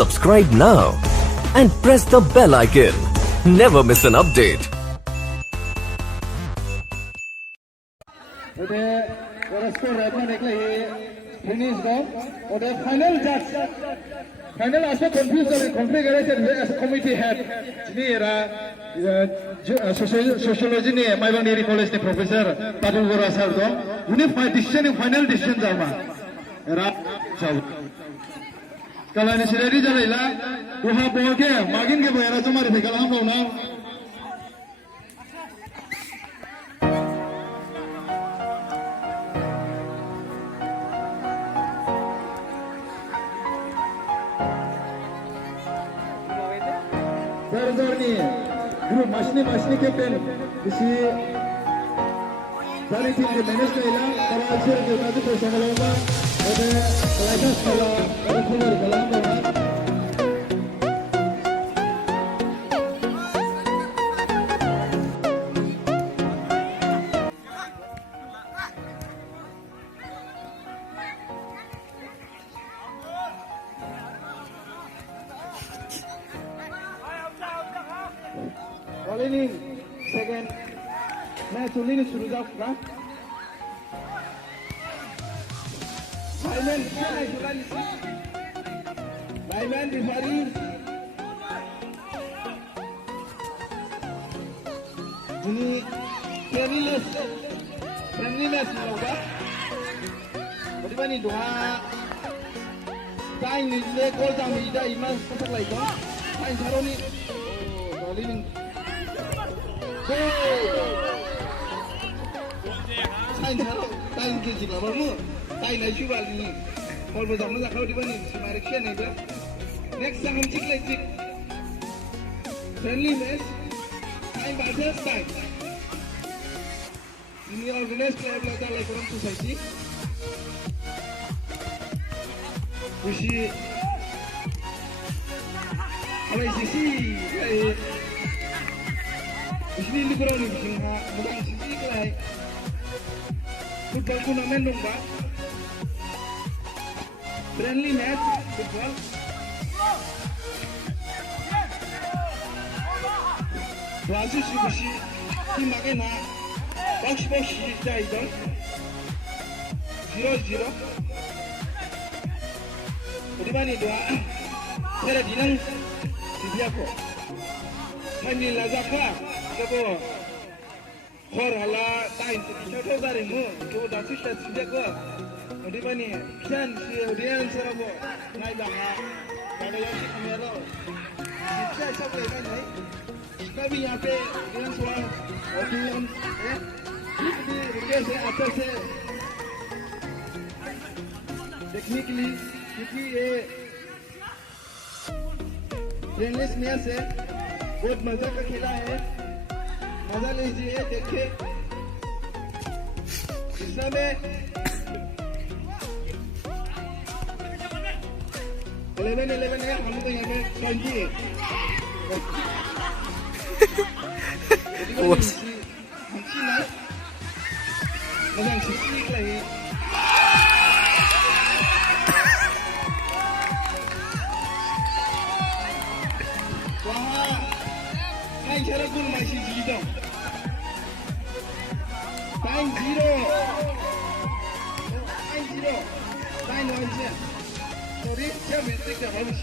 Subscribe now and press the bell icon. Never miss an update. The final judge, final also configuration as a committee head. Sociology ni Maibang College ni Professor Padul Gora sir dong. Uni final decision jama. Kalau ni sendiri jadi lah, doha boleh, makin ke bayar cuma ada kalau ham na. Sir ni, guru masni captain, isi dari tim ke manage ni lah, kalau asyik ke tadi bersama lama, ada kelas sekolah, ada keluar dalam lama. Ini second match ini शुरू जाऊँगा Bayman Rifari ini friendly match होगा बड़ी dua time ni call jam ida iman sesak lagi kan time saron ni kali ni Sain ke jika baru, sain lagi jual ni. Kalau bersama lah kalau di mana semarik sian ni ber. Next sang cik lagi. Friendly match, sain baca sain. Ini organize player belajar lagi orang society. Kusi, apa sisi? Ini liberal ni sehingga bukan sisi kelai. Football tournament dong ba? Friendly match football. Basis sih tim makan na box jadi dong. 0-0. Di mana dua? Saya dinang siapa? Kami lazaka. Kau khor hala time kita dari mu, tu dah susah sejak ke. Di mana? Kian si audiens serabo, naik bangga. Kalau yang si kamera, kita siapa yang naik? Kami yang pe dengan suara audiens, ini audiens atas se. Technically, क्योंकि ये फ्रेंडलेस match है, बहुत मजा का खेला है. मजा लीजिए देखिए इसमें 11 है हम तो यहाँ पे 20 मजा सीख रही वहाँ Kain cara gol masih jido. Kain 0. Kain 1. Sorry, saya mesti dah habis.